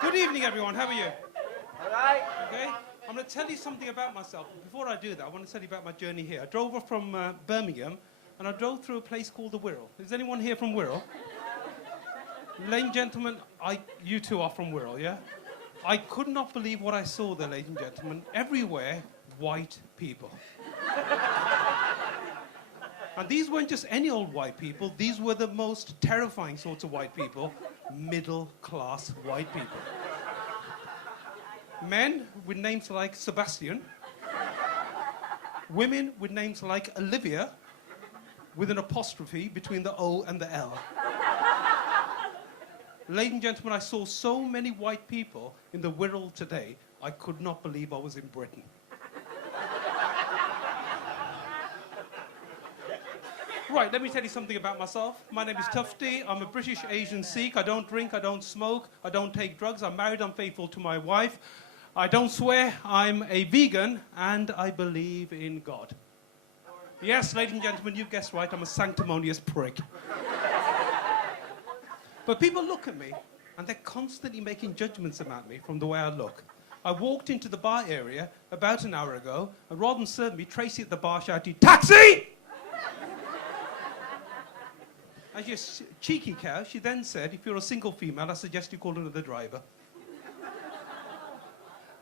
Good evening, everyone. How are you? All right. Okay. I'm going to tell you something about myself. Before I do that, I want to tell you about my journey here. I drove up from Birmingham, and I drove through a place called the Wirral. Is anyone here from Wirral? Ladies and gentlemen, you two are from Wirral, yeah? I could not believe what I saw there, ladies and gentlemen. Everywhere, white people. And these weren't just any old white people. These were the most terrifying sorts of white people. Middle-class white people. Men with names like Sebastian. Women with names like Olivia, with an apostrophe between the O and the L. Ladies and gentlemen, I saw so many white people in the Wirral today, I could not believe I was in Britain. Right, let me tell you something about myself. My name is Tuffy. I'm a British Asian Sikh. I don't drink, I don't smoke, I don't take drugs. I'm married, I'm faithful to my wife. I don't swear, I'm a vegan, and I believe in God. Yes, ladies and gentlemen, you've guessed right, I'm a sanctimonious prick. But people look at me, and they're constantly making judgments about me from the way I look. I walked into the bar area about an hour ago, and rather than serve me, Tracy at the bar shouted, "Taxi!" As your cheeky cow, she then said, "If you're a single female, I suggest you call another driver."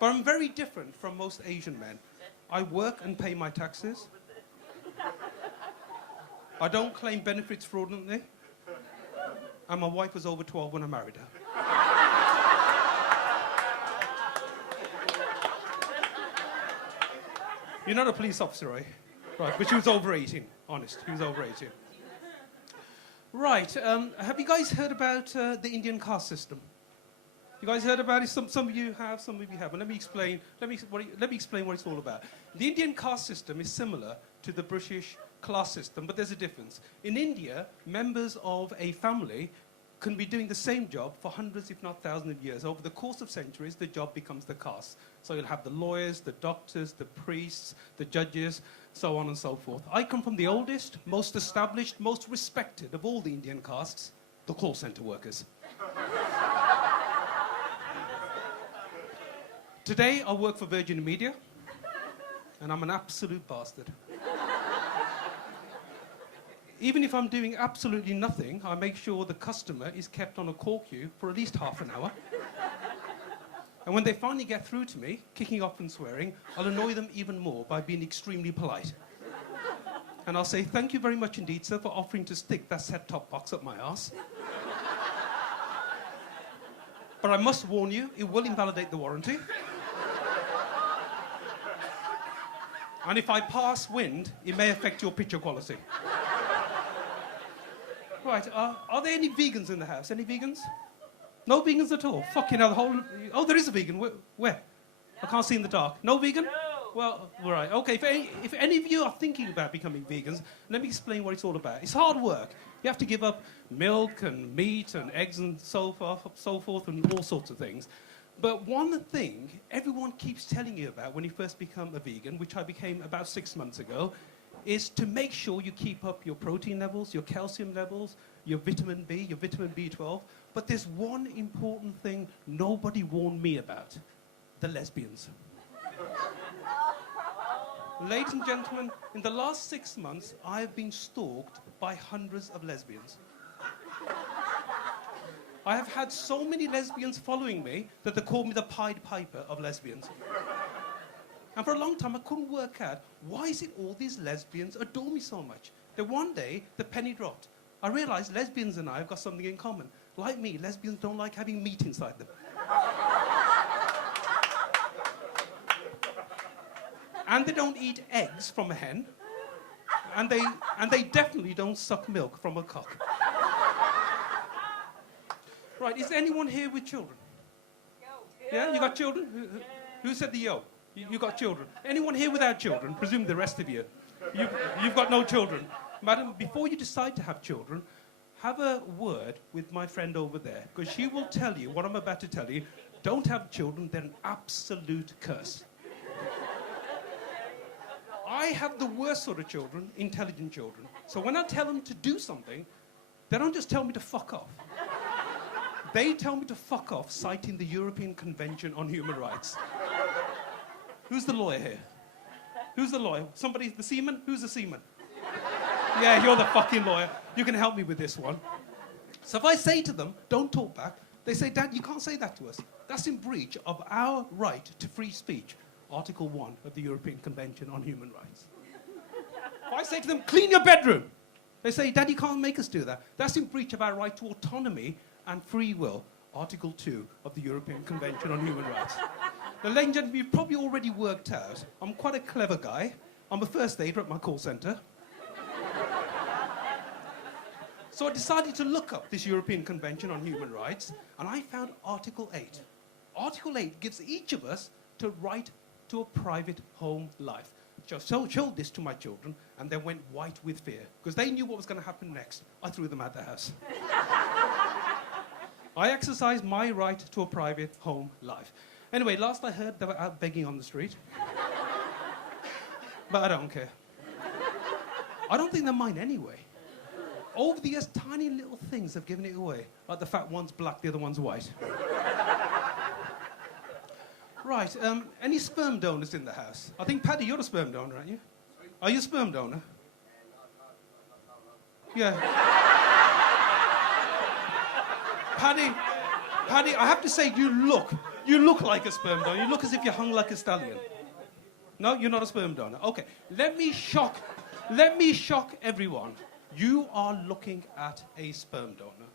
But I'm very different from most Asian men. I work and pay my taxes. I don't claim benefits fraudulently. And my wife was over 12 when I married her. You're not a police officer, eh? Right, but she was over 18, honest. She was over 18. Right, have you guys heard about the Indian caste system? You guys heard about it? Some of you have, some of you haven't. Let me explain what it's all about. The Indian caste system is similar to the British class system, but there's a difference. In India, members of a family can be doing the same job for hundreds, if not thousands of years. Over the course of centuries, the job becomes the caste. So you'll have the lawyers, the doctors, the priests, the judges, so on and so forth. I come from the oldest, most established, most respected of all the Indian castes, the call center workers. Today, I work for Virgin Media, and I'm an absolute bastard. Even if I'm doing absolutely nothing, I make sure the customer is kept on a call queue for at least half an hour. And when they finally get through to me, kicking off and swearing, I'll annoy them even more by being extremely polite. And I'll say, "Thank you very much indeed, sir, for offering to stick that set-top box up my arse. But I must warn you, it will invalidate the warranty. And if I pass wind, it may affect your picture quality." Right, are there any vegans in the house? Any vegans? No vegans at all? Fucking hell, the whole... Oh, there is a vegan. Where? No. I can't see in the dark. No vegan? No. Well, all right. Okay, if any of you are thinking about becoming vegans, let me explain what it's all about. It's hard work. You have to give up milk and meat and eggs and so forth and all sorts of things. But one thing everyone keeps telling you about when you first become a vegan, which I became about 6 months ago, is to make sure you keep up your protein levels, your calcium levels, your vitamin B, your vitamin B12. But there's one important thing nobody warned me about: the lesbians. Ladies and gentlemen, in the last 6 months, I have been stalked by hundreds of lesbians. I have had so many lesbians following me that they call me the Pied Piper of lesbians. And for a long time, I couldn't work out, why is it all these lesbians adore me so much? Then one day, the penny dropped. I realized lesbians and I have got something in common. Like me, lesbians don't like having meat inside them. And they don't eat eggs from a hen. And they definitely don't suck milk from a cock. Right, is anyone here with children? Yeah, you got children? Who said the yo? You got children. Anyone here without children? Presume the rest of you. You've got no children. Madam, before you decide to have children, have a word with my friend over there, because she will tell you what I'm about to tell you. Don't have children, they're an absolute curse. I have the worst sort of children, intelligent children. So when I tell them to do something, they don't just tell me to fuck off. They tell me to fuck off, citing the European Convention on Human Rights. Who's the lawyer here? Who's the lawyer? Somebody, the seaman? Who's the seaman? Yeah, you're the fucking lawyer. You can help me with this one. So if I say to them, don't talk back, they say, Dad, you can't say that to us. That's in breach of our right to free speech, Article 1 of the European Convention on Human Rights. If I say to them, clean your bedroom, they say, Dad, you can't make us do that. That's in breach of our right to autonomy and free will, Article 2 of the European Convention on Human Rights. Now, ladies and gentlemen, you've probably already worked out, I'm quite a clever guy. I'm a first aider at my call centre. So I decided to look up this European Convention on Human Rights, and I found Article 8. Article 8 gives each of us the right to a private home life. So showed this to my children, and they went white with fear, because they knew what was going to happen next. I threw them out the house. I exercised my right to a private home life. Anyway, last I heard, they were out begging on the street. But I don't care. I don't think they're mine anyway. Over the years, tiny little things have given it away. Like the fact one's black, the other one's white. Right, any sperm donors in the house? I think, Paddy, you're a sperm donor, aren't you? Are you a sperm donor? Yeah. Paddy, I have to say, you look like a sperm donor. You look as if you're hung like a stallion. No, you're not a sperm donor. Okay, let me shock everyone. You are looking at a sperm donor.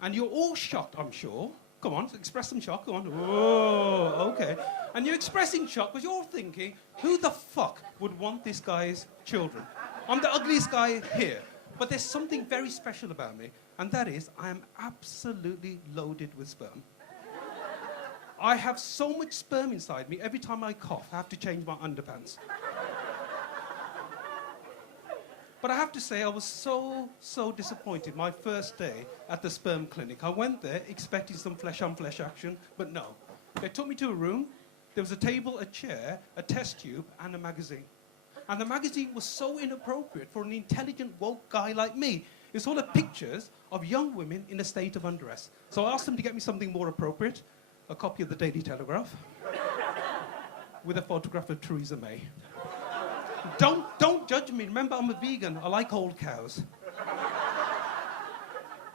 And you're all shocked, I'm sure. Come on, express some shock. Go on. Whoa, okay. And you're expressing shock because you're thinking, who the fuck would want this guy's children? I'm the ugliest guy here. But there's something very special about me, and that is I am absolutely loaded with sperm. I have so much sperm inside me, every time I cough, I have to change my underpants. But I have to say, I was so disappointed my first day at the sperm clinic. I went there expecting some flesh-on-flesh action, but no. They took me to a room. There was a table, a chair, a test tube, and a magazine. And the magazine was so inappropriate for an intelligent, woke guy like me. It was full of pictures of young women in a state of undress. So I asked them to get me something more appropriate, a copy of the Daily Telegraph, with a photograph of Theresa May. Don't judge me. Remember, I'm a vegan. I like old cows.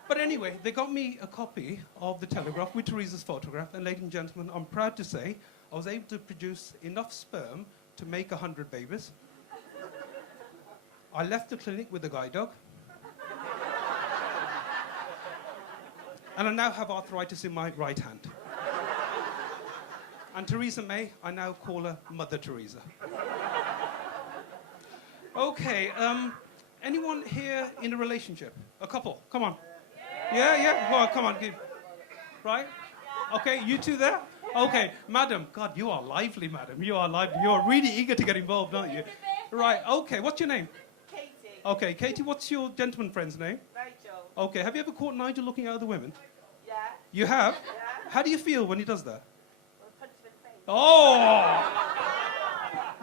But anyway, they got me a copy of the Telegraph with Theresa's photograph. And ladies and gentlemen, I'm proud to say I was able to produce enough sperm to make 100 babies. I left the clinic with a guide dog. And I now have arthritis in my right hand. And Theresa May, I now call her Mother Teresa. Okay, anyone here in a relationship? A couple, come on. Yeah, well, come on, give. Right? Okay, you two there? Okay, madam, God, you are lively, madam. You are lively. You are really eager to get involved, aren't you? Right, okay, what's your name? Katie. Okay, Katie, what's your gentleman friend's name? Rachel. Okay, have you ever caught Nigel looking at other women? Yeah. You have? Yeah. How do you feel when he does that? Well, punch him in the face. Oh!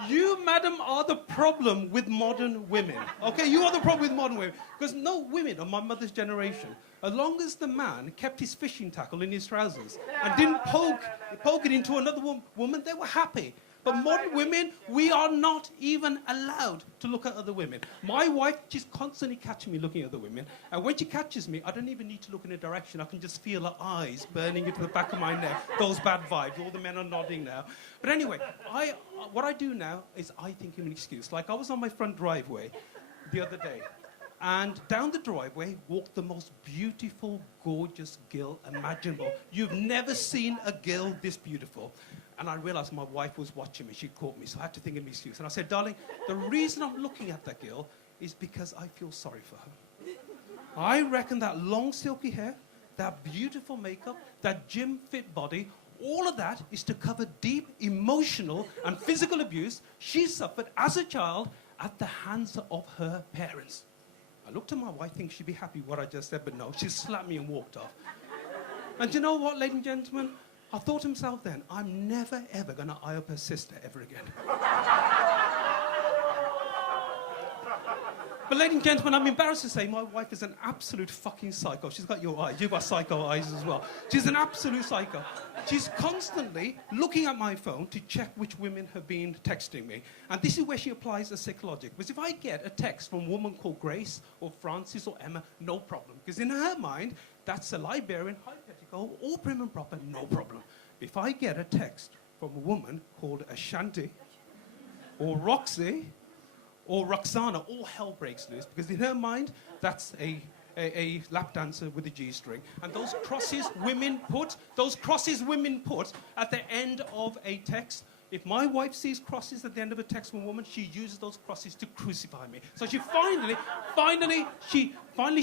You, madam, are the problem with modern women. Okay, you are the problem with modern women. Because no women of my mother's generation, as long as the man kept his fishing tackle in his trousers and didn't poke it into another woman, they were happy. But modern women, we are not even allowed to look at other women. My wife, she's constantly catching me looking at other women. And when she catches me, I don't even need to look in a direction. I can just feel her eyes burning into the back of my neck. Those bad vibes. All the men are nodding now. But anyway, what I do now is I think of an excuse. Like I was on my front driveway the other day. And down the driveway walked the most beautiful, gorgeous girl imaginable. You've never seen a girl this beautiful. And I realized my wife was watching me. She caught me, so I had to think of an excuse. And I said, darling, the reason I'm looking at that girl is because I feel sorry for her. I reckon that long, silky hair, that beautiful makeup, that gym-fit body, all of that is to cover deep emotional and physical abuse she suffered as a child at the hands of her parents. I looked at my wife, thinking she'd be happy with what I just said, but no, she slapped me and walked off. And you know what, ladies and gentlemen? I thought to myself then, I'm never, ever going to eye up her sister ever again. But ladies and gentlemen, I'm embarrassed to say my wife is an absolute fucking psycho. She's got your eyes. You've got psycho eyes as well. She's an absolute psycho. She's constantly looking at my phone to check which women have been texting me. And this is where she applies the psychologic. Because if I get a text from a woman called Grace or Francis or Emma, no problem. Because in her mind, that's a Liberian, hypothetical, all prim and proper, no problem. If I get a text from a woman called Ashanti or Roxy, or Roxana, all hell breaks loose, because in her mind, that's a lap dancer with a G-string. And those crosses women put at the end of a text, if my wife sees crosses at the end of a text from a woman, she uses those crosses to crucify me. So she finally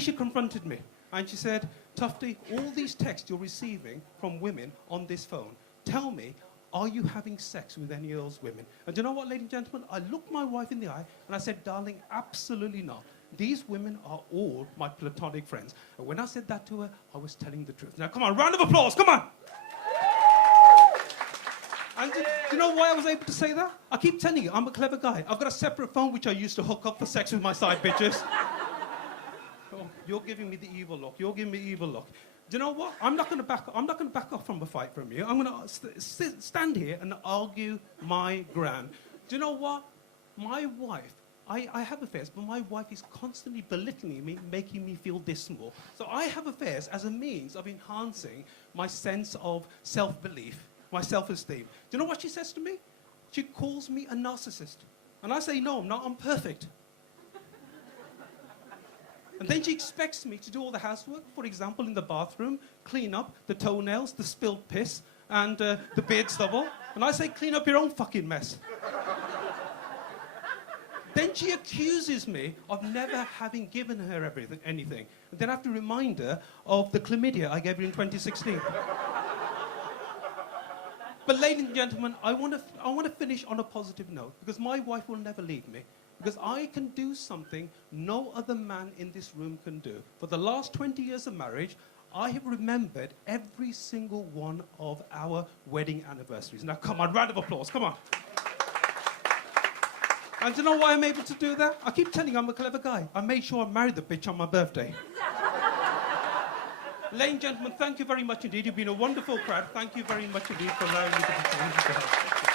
she confronted me. And she said, Tuffy, all these texts you're receiving from women on this phone, tell me, are you having sex with any of those women? And do you know what, ladies and gentlemen? I looked my wife in the eye and I said, darling, absolutely not. These women are all my platonic friends. And when I said that to her, I was telling the truth. Now, come on, round of applause, come on! And do you know why I was able to say that? I keep telling you, I'm a clever guy. I've got a separate phone which I used to hook up for sex with my side bitches. Oh, you're giving me the evil look. You're giving me the evil look. Do you know what? I'm not going to back off from a fight from you. I'm going to stand here and argue my ground. Do you know what? My wife, I have affairs, but my wife is constantly belittling me, making me feel dismal. So I have affairs as a means of enhancing my sense of self-belief, my self-esteem. Do you know what she says to me? She calls me a narcissist. And I say, no, I'm not. I'm perfect. And then she expects me to do all the housework, for example, in the bathroom, clean up the toenails, the spilled piss, and the beard stubble. And I say, clean up your own fucking mess. Then she accuses me of never having given her anything. And then I have to remind her of the chlamydia I gave her in 2016. But ladies and gentlemen, I want to finish on a positive note, because my wife will never leave me. Because I can do something no other man in this room can do. For the last 20 years of marriage, I have remembered every single one of our wedding anniversaries. Now, come on, round of applause, come on. And do you know why I'm able to do that? I keep telling you I'm a clever guy. I made sure I married the bitch on my birthday. Ladies and gentlemen, thank you very much indeed. You've been a wonderful crowd. Thank you very much indeed for allowing me to be.